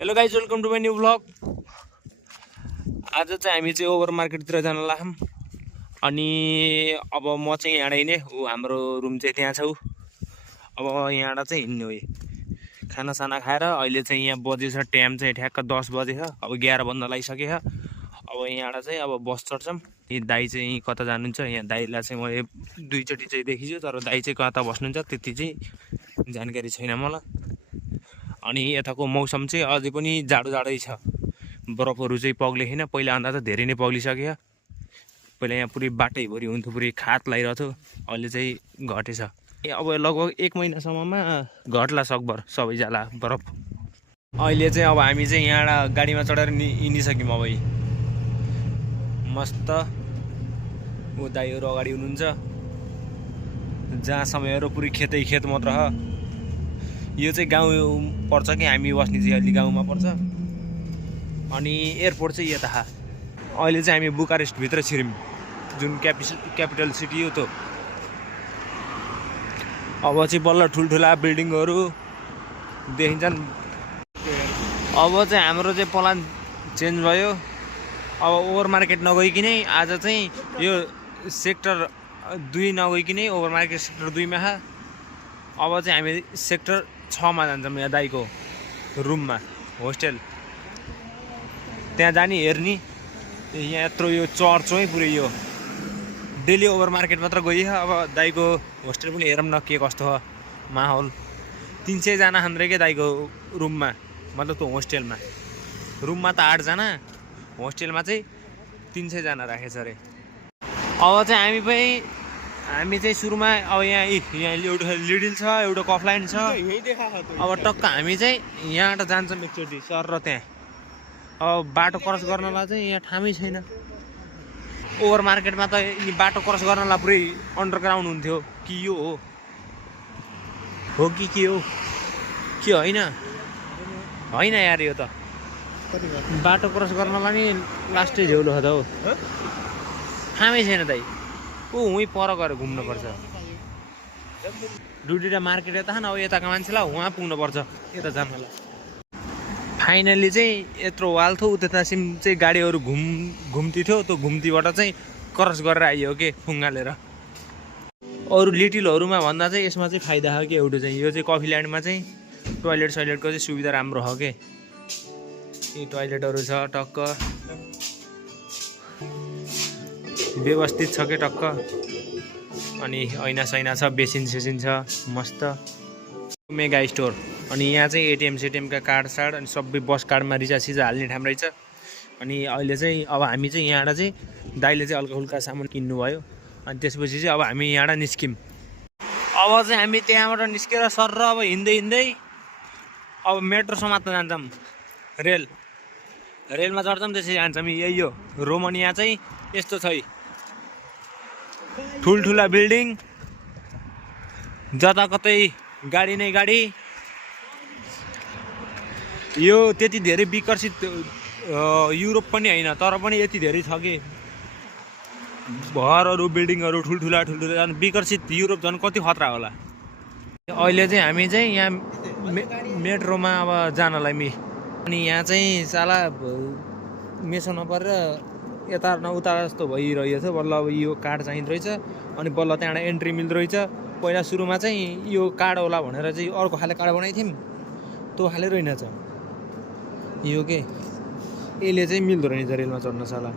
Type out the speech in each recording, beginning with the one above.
Hello guys, welcome to my new vlog. आज चाहिँ हामी चाहिँ ओभर मार्केटतिर जान लाग्छौँ। अनि अब म चाहिँ यहाँ हिँड्ने ऊ हाम्रो रुम चाहिँ त्यहाँ छ। अब यहाँबाट चाहिँ हिँड्ने हो। खानासाना खाएर अहिले चाहिँ यहाँ बजेछ, टाइम चाहिँ ठ्याक्क 10 बजेछ। अब 11 बज्न लागिसकेछ। अब यहाँबाट चाहिँ अब बस चढ्छौँ। यी दाई चाहिँ कता जानुहुन्छ, यहाँ दाईलाई चाहिँ मैले दुईचोटि चाहिँ देखिछु, तर दाई चाहिँ कता बस्नुहुन्छ त्यति चाहिँ जानकारी छैन मलाई। अनि यताको मौसम चाहिँ अझै पनि जाडो जाडै छ। बरफहरू चाहिँ पग्लेन, पहिला अन्दा त धेरै नै पग्लिसक्यो। पहिला यहाँ पुरै बाटैभरि हुन्थ्यो, पुरै खात लगाइरहेको थियो, अहिले चाहिँ घटेछ। अब लगभग 1 महिनासम्ममा घट्ला सकभर सबै जाला बरफ। अहिले चाहिँ अब हामी चाहिँ यहाँ गाडीमा चढेर हिँडिसक्यौँ। अब मस्त ऊ दाइहरू अगाडि हुनुहुन्छ, जहाँ समयहरू पुरै खेतै खेत मात्र हो। यो चाहिँ गाउँ पर्छ कि हामी बस्ने चाहिँ अलि गाउँमा पर्छ। अनि एयरपोर्ट चाहिँ यता। अहिले चाहिँ हामी बुकारेस्टभित्र छिर्यौँ, जुन क्यापिटल सिटी हो त्यो। अब चाहिँ बल्ल ठुल्ठुला बिल्डिङहरू देखिन्छन्। अब चाहिँ हाम्रो चाहिँ प्लान चेन्ज भयो। अब ओभर मार्केट नगइकनै आज चाहिँ यो सेक्टर 2 नगइकनै ओभर मार्केट सेक्टर 2 मा। अब चाहिँ हामी सेक्टर 6 मा जान्छौँ, यहाँ दाइको रुममा, होस्टेल त्यहाँ जाने हेर्ने। यहाँ यत्रो यो चर्च है पुरै, यो डेली ओभर मार्केट मात्र गइयो। अब दाइको होस्टेल पनि हेरौँ न के कस्तो हो माहौल। 300 जना खान्द्रे के दाइको रुममा, मतलब त्यो होस्टेलमा। रुममा त 8 जना, होस्टेलमा चाहिँ 300 जना राखेछ अरे। अब चाहिँ हामी चाहिँ सुरुमा अब यहाँ एउटा लिडल छ, एउटा कफलाइन छ। अब टक्क हामी चाहिँ यहाँबाट जान्छौँ एकचोटि सर र त्यहाँ। अब बाटो क्रस गर्नलाई चाहिँ यहाँ ठामै छैन। ओभर मार्केटमा त बाटो क्रस गर्नलाई पुरै अन्डरग्राउन्ड हुन्थ्यो कि यो हो कि के हो के होइन होइन यार, यो त बाटो क्रस गर्नलाई नि लास्टै झेउलो हो त हो। ठामै छैन दाइ, ऊ उहीँ पर गएर घुम्नुपर्छ। दुईवटा मार्केट यता न, अब यताको मान्छेलाई उहाँ पुग्नुपर्छ यता जानलाई। फाइनली चाहिँ यत्रो वाल थियो, उतासिम चाहिँ गाडीहरू घुम्ती थियो। त्यो घुम्तीबाट चाहिँ क्रस गरेर आइयो के फुङ्गालेर। अरू लिटिलहरूमा भन्दा चाहिँ यसमा चाहिँ फाइदा हो कि एउटा चाहिँ यो चाहिँ कफी ल्यान्डमा चाहिँ टोइलेट सोइलेटको चाहिँ सुविधा राम्रो हो के। यी टोइलेटहरू छ टक्क व्यवस्थित छ के टक्क। अनि ऐना सैना छ, बेसिन सेसिन छ मस्त। Mega store. अनि यहाँ चाहिँ एटिएम सेटिएमका कार्ड साड अनि सबै बस कार्डमा रिचार्ज सिचार्ज हाल्ने ठाउँ रहेछ। अनि अहिले चाहिँ अब हामी चाहिँ यहाँबाट चाहिँ दाइले चाहिँ हल्का फुल्का सामान किन्नुभयो। अनि त्यसपछि चाहिँ अब हामी यहाँबाट निस्क्यौँ। अब चाहिँ हामी त्यहाँबाट निस्केर सर र अब हिँड्दै अब मेट्रो समात्न जान्छौँ। रेलमा चढ्छौँ, त्यसरी जान्छौँ। यही हो रोमानिया चाहिँ यस्तो छ। ठुल्ठुला बिल्डिङ, जताकतै गाडी नै गाडी। यो त्यति धेरै विकसित युरोप पनि होइन, तर पनि यति धेरै छ कि घरहरू बिल्डिङहरू ठुल्ठुला झन् विकसित युरोप झन् कति खतरा होला। अहिले चाहिँ हामी चाहिँ यहाँ मेट्रोमा अब जानलाई अनि यहाँ चाहिँ साला मेसो नपरेर यता न उता जस्तो भइरहेछ। बल्ल अब यो कार्ड चाहिँदो रहेछ। अनि बल्ल त्यहाँबाट एन्ट्री मिल्दो रहेछ। पहिला सुरुमा चाहिँ यो कार्ड होला भनेर चाहिँ अर्को खाले कार्ड बनाएको थियौँ, त्यो खाले रहेनछ यो के। यसले चाहिँ मिल्दो रहेछ रेलमा चढ्न साला,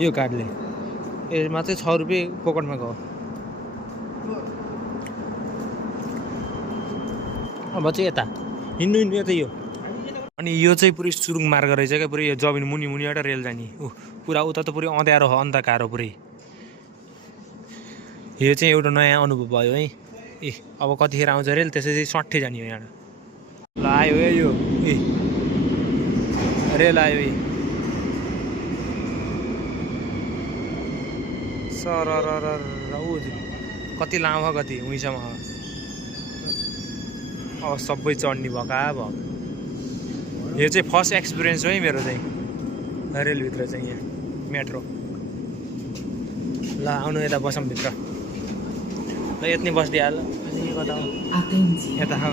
यो कार्डले। यसमा चाहिँ 6 रुपियाँ पकेटमा गयो। अब चाहिँ यता हिँड्नु यतै यो। अनि यो चाहिँ पुरै सुरुङ मार्ग रहेछ क्या, पुरै यो जमिन मुनिबाट रेल जाने। पुरा उता त पुरै अँध्यारो हो, अन्धकार हो पुरै। यो चाहिँ एउटा नयाँ अनुभव भयो है। अब कतिखेर आउँछ रेल, त्यसै चाहिँ सट्ठै जाने हो यहाँ। ल आयो है यो रेल आयो है। सर कति लामो कति उहीँसम्म। अब सबै चढ्ने भएको। यो चाहिँ फर्स्ट एक्सपिरियन्स हो है मेरो चाहिँ रेलभित्र चाहिँ, यहाँ मेट्रो। ल आउनु यता बसौँ भित्र। ल यति बसिदिइहाल। यता हो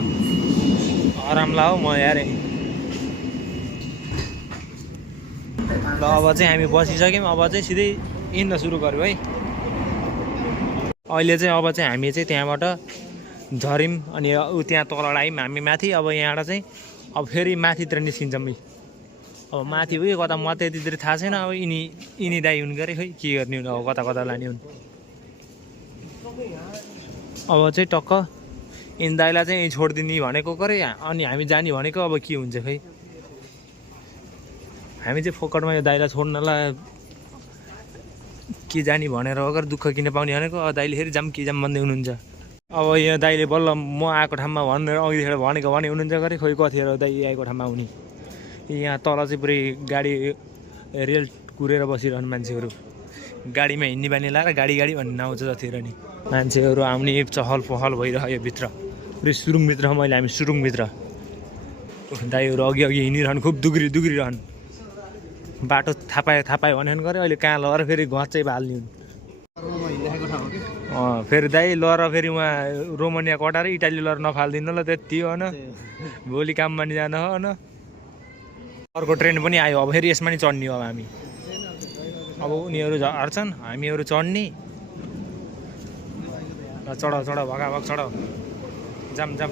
आराम लाओ म यार ल अब चाहिँ हामी बसिसक्यौँ, अब चाहिँ सिधै हिँड्न सुरु गऱ्यौँ है। अहिले चाहिँ अब चाहिँ हामी चाहिँ त्यहाँबाट झऱ्यौँ अनि ऊ त्यहाँ तल आयौँ हामी माथि। अब यहाँबाट चाहिँ अब फेरि माथितिर निस्किन्छौँ। अब माथि उयो कता म त त्यतितिर थाहा छैन। अब यिनी दाइ हुन् गरे, खै के गर्ने हुन्, अब कता कता लाने हुन्। अब चाहिँ टक्क यिनी दाइलाई चाहिँ छोडिदिने भनेको गरे, अनि हामी जाने भनेको। अब के हुन्छ खै, हामी चाहिँ फोकटमा यो दाइलाई छोड्नलाई के जाने भनेर अगर दुःख किन पाउने भनेको। अब दाइले फेरि जाम के जाम भन्दै हुनुहुन्छ। अब यहाँ दाइले बल्ल म आएको ठाउँमा भनेर अघिदेखि भनेको भने हुनुहुन्छ गरे, खोइ कतिखेर दाइ आएको ठाउँमा आउने। यहाँ तल चाहिँ पुरै गाडी रेल कुरेर बसिरहनु मान्छेहरू, गाडीमा हिँड्ने बानी लाएर गाडी भन्ने आउँछ जतिखेर नि। मान्छेहरू आउने चहल पहल भइरह्यो भित्र, पुरै सुरुङभित्र। हामी सुरुङभित्र, दाइहरू अघि हिँडिरहनु, खुब दुग्रिरहनु। बाटो थाहा पायो भने गऱ्यो। अहिले कहाँ लएर फेरि घच्चै भाल्ने हुन्। फेरि दाइ लएर फेरि उहाँ रोमानिया कटाएर इटाली लएर नफालिदिनु ल, त्यति हो न। भोलि काममा नि जान हो न। अर्को ट्रेन पनि आयो, अब फेरि यसमा नि चढ्ने हो। अब हामी अब उनीहरू झर्छन्, हामीहरू चढ्ने। चढ भगाभग चढ, जाम ल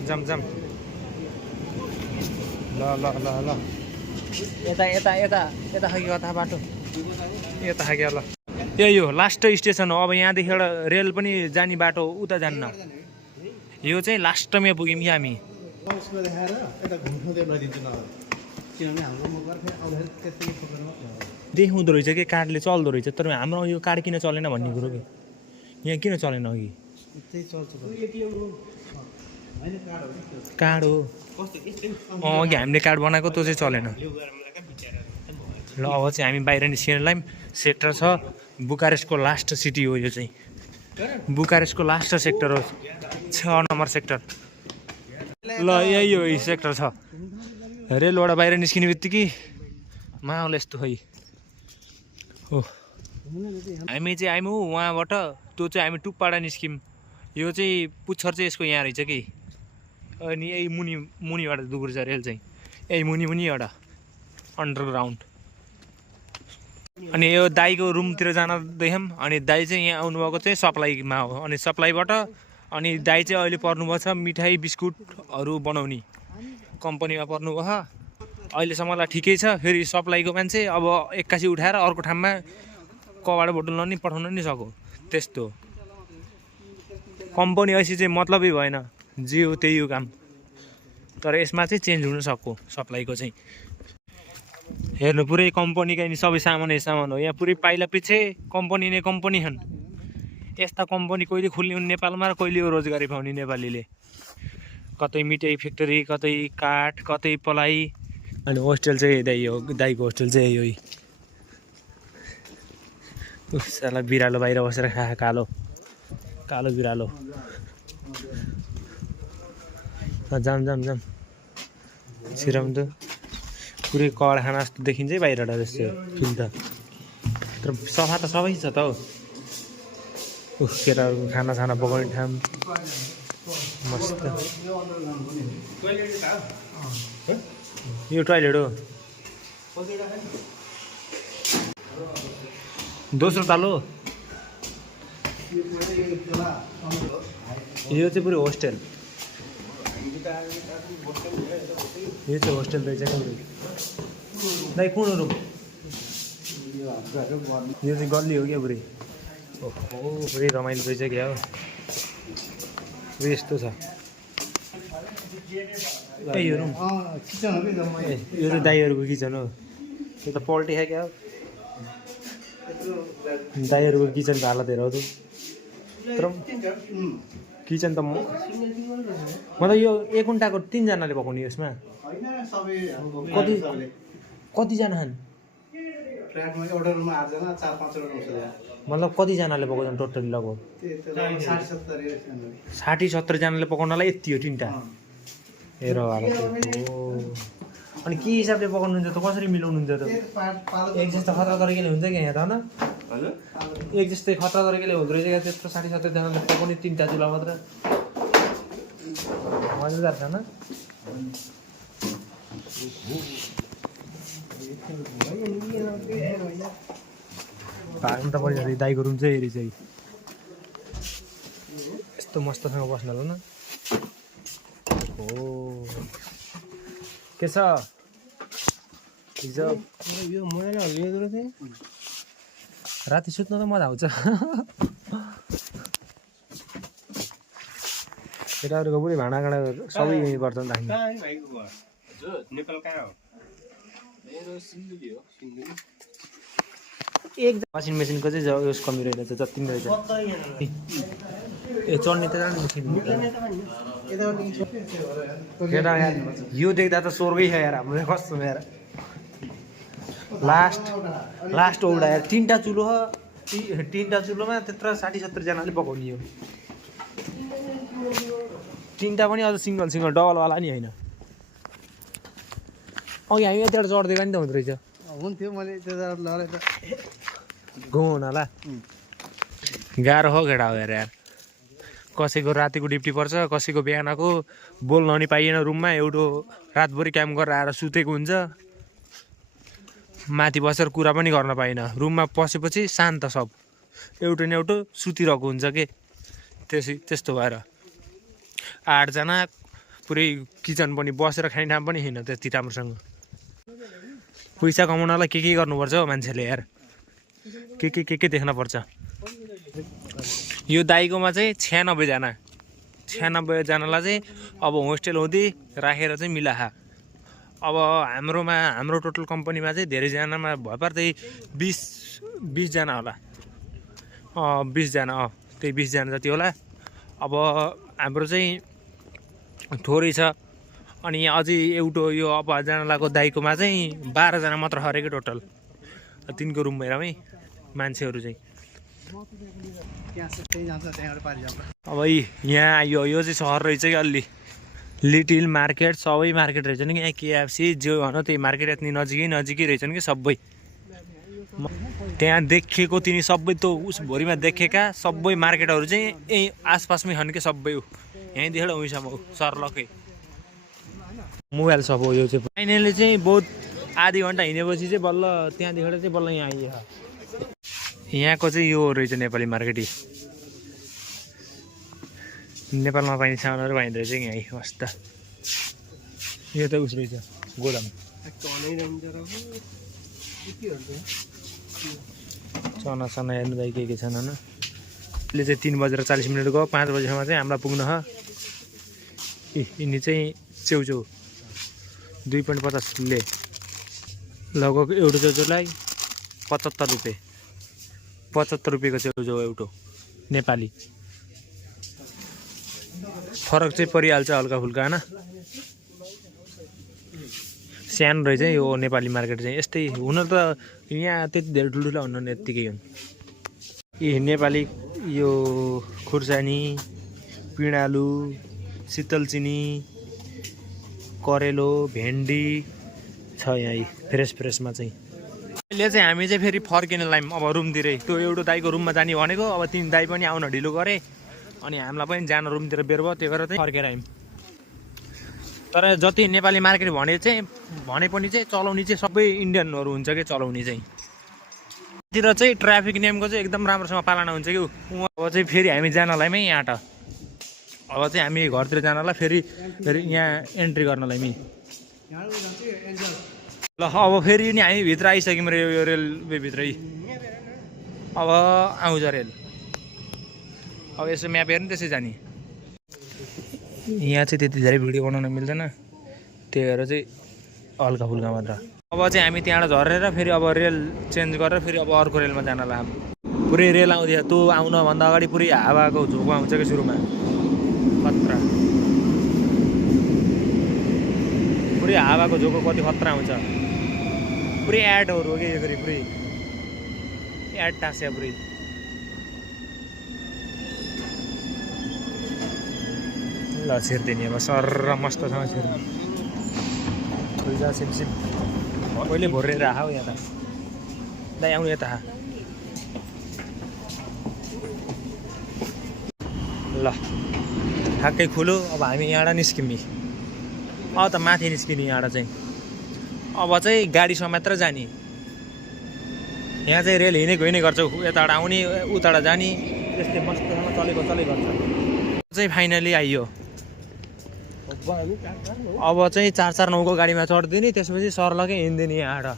यता खायो कता बाटो, यता खायो ल। यो लास्ट स्टेसन हो। अब यहाँदेखि एउटा रेल पनि जाने बाटो उता जान्न। यो चाहिँ लास्टमै पुग्यौँ कि हामी। देखाउँदो रहेछ कि कार्डले चल्दो रहेछ, तर हाम्रो यो कार्ड किन चलेन भन्ने कुरो कि यहाँ किन चलेन अघि। कार्ड हो अघि हामीले कार्ड बनाएको, त्यो चाहिँ चलेन। ल अब चाहिँ हामी बाहिर निस्किनलाई सेक्टर छ। बुकारेस्टको लास्ट सिटी हो यो चाहिँ, बुकारेस्टको लास्ट सेक्टर हो, 6 नम्बर सेक्टर। ल यही हो, यही सेक्टर छ। रेलबाट बाहिर निस्किने बित्तिकै माहौल यस्तो खै हो। हामी चाहिँ आयौँ उहाँबाट, त्यो चाहिँ हामी टुप्पाडा निस्क्यौँ। यो चाहिँ पुच्छर चाहिँ यसको यहाँ रहेछ कि, अनि यही मुनिबाट दुग्रिन्छ रेल चाहिँ, यही मुनिबाट अन्डरग्राउन्ड। अनि यो दाइको रुमतिर जान देख्यौँ। अनि दाइ चाहिँ यहाँ आउनुभएको चाहिँ सप्लाईमा हो, अनि सप्लाईबाट अनि दाइ चाहिँ अहिले पर्नुभएको छ मिठाई बिस्कुटहरू बनाउने कम्पनीमा पर्नुभयो। अहिलेसम्मलाई ठिकै छ। फेरि सप्लाईको मान्छे अब 81 उठाएर अर्को ठाउँमा कबाट बोटल नि पठाउन नि सक्यो, त्यस्तो कम्पनी ऐसी चाहिँ मतलबै भएन, जे हो त्यही हो काम। तर यसमा चाहिँ चेन्ज हुन सक्यो सप्लाईको चाहिँ। हेर्नु पुरै कम्पनीका नि सबै सामान हो। यहाँ पुरै पाइला पछि कम्पनी नै कम्पनी छन्। यस्ता कम्पनी कहिले खुल्ने हुन् नेपालमा र कहिले रोजगारी पाउने नेपालीले। कतै मिठाई फ्याक्ट्री, कतै काठ, कतै पलाई। अनि होस्टेल चाहिँ दाइ हो, दाइको होस्टेल चाहिँ यही हो। साला बिरालो बाहिर बसेर खा, कालो बिरालो। जाम छिराउनु त पुरै कडखाना जस्तो देखिन्छ है बाहिरबाट जस्तो फिल त, तर सफा त सबै छ त हौ। केटाहरूको खाना पकाउने ठाउँ मस्त। यो टोइलेट हो, दोस्रो तल्लो। यो चाहिँ पुरै होस्टेल, यो चाहिँ होस्टेल रहेछ पुरै। दाइ कुन रुम? यो चाहिँ गल्ली हो क्या पुरै। ओहो पुरै रमाइलो रहेछ क्या हो। यस्तो छ यो रुम। यो चाहिँ दाइहरूको किचन हो। यो त पल्टी खायो क्या हो। दाइहरूको किचनको हालत हेर त। तर किचन त मतलब यो 1 घन्टाको 3 जनाले पकाउने यसमा। कतिजना खान्? मतलब कतिजनाले पकाउँछन् टोटली? लगभग 60-70 जनाले पकाउनलाई यति हो 3टा। हेर हालत। अनि के हिसाबले पकाउनुहुन्छ त, कसरी मिलाउनुहुन्छ त? एक जस्तो खतरा गरेको हुन्छ क्या यहाँ त, होइन? एक जस्तै खतरा गरेकोले हुँदो रहेछ क्या त्यस्तो। 60-70 जनाले पकाउने 3टा चुला मात्र। मजादार छ न। भागमा त परिहाल्यो दाइको रुम चाहिँ हेरी चाहिँ यस्तो मस्तसँग बस्नु होला न हो के छ यो मैले हल्लिएको थिएँ राति सुत्न त मजा आउँछ केटाहरूको पनि भाँडाकाँडा सबै यहीँ पर्छ नि त हामी कहाँ भाइको घर नेपाल कहाँ हो मेरो सिन्धुली हो सिन्धुली एक वासिङ मेसिनको चाहिँ उस कमी रहेछ जति पनि रहेछ ए चल्ने त केटा यो देख्दा त स्वर्गै छ यार हाम्रो कस्तो यार लास्ट औडा यार तीनटा चुलोमा त्यत्र 60-70 जनाले पकाउने हो तीनटा पनि अझ सिङ्गल डबलवाला नि होइन अघि हामी यतिबाट चढ्दै नि त हुँदो रहेछ हुन्थ्यो मैले त्यो लडेर घुमाउन होला गाह्रो हो केटा हो यार कसैको रातिको ड्युटी पर्छ कसैको बिहानको बोल्न नि पाइएन रुममा एउटा रातभरि काम गरेर आएर सुतेको हुन्छ माथि बसेर कुरा पनि गर्न पाइएन रुममा पसेपछि शान्त सब एउटा न एउटा सुतिरहेको हुन्छ के त्यस्तो भएर 8 जना पुरै किचन पनि बसेर खाने ठाउँ पनि छैन त्यति राम्रोसँग पैसा कमाउनलाई के गर्नुपर्छ हो मान्छेले यार के देख्न पर्छ यो दाइकोमा चाहिँ 96 जनालाई चाहिँ अब होस्टेल हुँदै राखेर चाहिँ मिलाहा अब हाम्रो टोटल कम्पनीमा चाहिँ धेरैजनामा भएपर त्यही 20 जना होला 20 जना त्यही 20 जना जति होला अब हाम्रो चाहिँ थोरै छ अनि यहाँ अझै एउटा यो अब जनालाको दाइकोमा चाहिँ 12 जना मात्र हरेको टोटल तिनको रुम भएरमै मान्छेहरू चाहिँ अब यहाँ यो चाहिँ सहर रहेछ कि अलि लिटिल मार्केट सबै मार्केट रहेछ नि यहाँ केएफसी जो भनौँ त्यही मार्केट यति नजिकै रहेछन् कि सबै त्यहाँ देखेको तिनी सबै त उस भरिमा देखेका सबै मार्केटहरू चाहिँ यहीँ आसपासमै छन् कि सबै यहीँदेखि उहीँसम्म सर्लकै मोबाइल सप हो यो चाहिँ फाइनली चाहिँ बहुत आधी घन्टा हिँडेपछि चाहिँ बल्ल त्यहाँदेखि चाहिँ बल्ल यहाँ आइयो यहाँको चाहिँ यो रहेछ नेपाली मार्केट नेपालमा पाइने सामानहरू पाइँदो रहेछ यहीँ मस्त यो त उस रहेछ गोदाम चना हेर्नु दाइ के छन् होइन अहिले चाहिँ 3 बजेर 40 मिनट गयो 5 बजीसम्म चाहिँ हामीलाई पुग्न ह यिनी चाहिँ चेउचेउ 2.50 ले लगभग एउटा चेउचौलाई 75 रुपियाँ 75 रुपियाँको चेउचौ एउटा नेपाली फरक चाहिँ परिहाल्छ हल्का फुल्का होइन सानो रहेछ यो नेपाली मार्केट चाहिँ यस्तै हुन त यहाँ त्यति धेरै ठुल्ठुलो हुन्न यत्तिकै हुन् यी नेपाली यो खुर्सानी पिँडालु शीतलचिनी करेलो भेन्डी छ यहाँ फ्रेसमा चाहिँ अहिले चाहिँ हामी चाहिँ फेरि फर्किने लाइम अब रुमतिरै त्यो एउटा दाइको रुममा जाने भनेको अब 3 दाइ पनि आउन ढिलो गरे अनि हामीलाई पनि जान रुमतिर बेर भयो त्यो गरेर चाहिँ फर्केर आयौँ तर जति नेपाली मार्केट भने पनि चाहिँ चलाउने चाहिँ सबै इन्डियनहरू हुन्छ कि चलाउने चाहिँ तिर चाहिँ ट्राफिक नियमको चाहिँ एकदम राम्रोसँग पालना हुन्छ कि अब चाहिँ फेरि हामी जानलाईमै यहाँ अब चाहिँ हामी घरतिर जानलाई फेरि यहाँ एन्ट्री गर्नलाई ल अब फेरि नि हामी भित्र आइसक्यौँ रे यो रेलवे भित्रै अब आउँछ रेल अब यसो म्याप हेर्नु त्यसै जाने यहाँ चाहिँ त्यति धेरै भिडियो बनाउन मिल्दैन त्यही भएर चाहिँ हल्का फुल्का मात्र अब चाहिँ हामी त्यहाँबाट झरेर फेरि अब रेल चेन्ज गरेर फेरि अब अर्को रेलमा जान लाग्यो पुरै रेल आउँदैछ त्यो आउनभन्दा अगाडि पुरै हावाको झोको आउँछ कि सुरुमा खतरा पुरै हावाको झोको कति खतरा आउँछ पुरै एडहरू हो कि यो फेरि पुरै एड टाँस्या पुरै ल छिर्दिने अब सर मस्तसँग छिर्नु खुल्जा सिमसिम कहिले भोरेर आहा हौ यहाँ त दाइ आउनु यता ल ठ्याक्कै खुलो अब हामी यहाँबाट निस्क्यौँ नि अब त माथि निस्किने यहाँबाट चाहिँ अब चाहिँ गाडीसँग मात्र जाने। यहाँ चाहिँ रेल हिँडेको हिँड्ने गर्छ, यताबाट आउने उताबाट जाने, त्यस्तै मस्तसँग चलेको गर्छ। चाहिँ फाइनली आइयो। अब चाहिँ 449 को गाडीमा चढ्दिने, त्यसपछि सर्लकै हिँड्दिने यहाँबाट।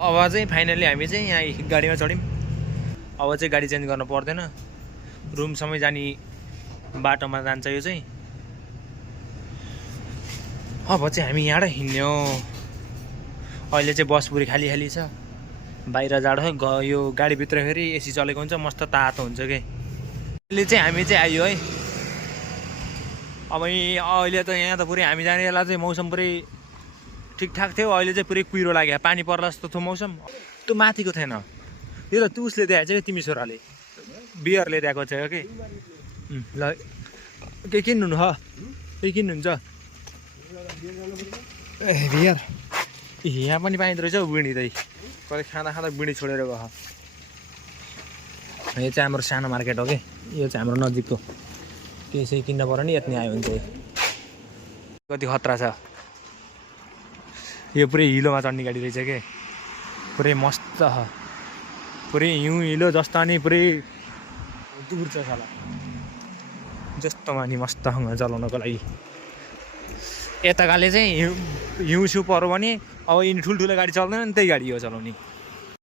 अब चाहिँ फाइनली हामी चाहिँ यहाँ गाडीमा चढ्यौँ। अब चाहिँ गाडी चेन्ज गर्नु पर्दैन, रुमसम्म जाने बाटोमा जान्छ यो चाहिँ। अब चाहिँ हामी यहाँबाट हिँड्ने हो। अहिले चाहिँ बस पुरै खाली खाली छ, बाहिर जाडो यो गाडीभित्र फेरि एसी चलेको हुन्छ, मस्त तातो हुन्छ कि। अहिले चाहिँ हामी चाहिँ आइयो है। अब अहिले त यहाँ त पुरै हामी जाने बेला चाहिँ मौसम पुरै ठिकठाक थियो, अहिले चाहिँ पुरै कुहिरो लाग्यो, पानी पर्ला जस्तो थियो मौसम। त्यो माथिको थिएन, यो त उसले दिएको छ कि तिमी छोराले बियरले दिएको छ कि। ल के किन्नु ह, के किन्नुहुन्छ? ए बियर यहाँ पनि पाइँदो रहेछ हौ, बिँडी चाहिँ कहिले खाँदा खाँदा बिँडी छोडेर गयो। यो चाहिँ हाम्रो सानो मार्केट हो कि, यो चाहिँ हाम्रो नजिकको। केही किन्न पऱ्यो नि यति आयो भने चाहिँ। कति खतरा छ, यो पुरै हिलोमा चढ्ने गाडी रहेछ के, पुरै मस्त, पुरै हिउँ हिलो जस्तो नि पुरै दूर छ साला जस्तोमा नि मस्तसँग चलाउनको लागि। यता गाले चाहिँ हिउँ सिउँ पऱ्यो भने अब यिनी ठुल्ठुलो गाडी चल्दैन नि, त्यही गाडी हो चलाउने।